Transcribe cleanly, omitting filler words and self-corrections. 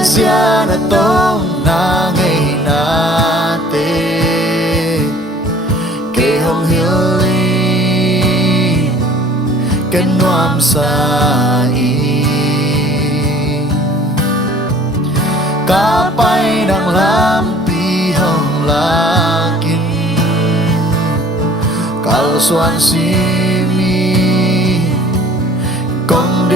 Zia Leh Tong na ngày nate kê hong hiling cái nuam sa i cả bay đang làm pi hong lakin kal suan si mi kong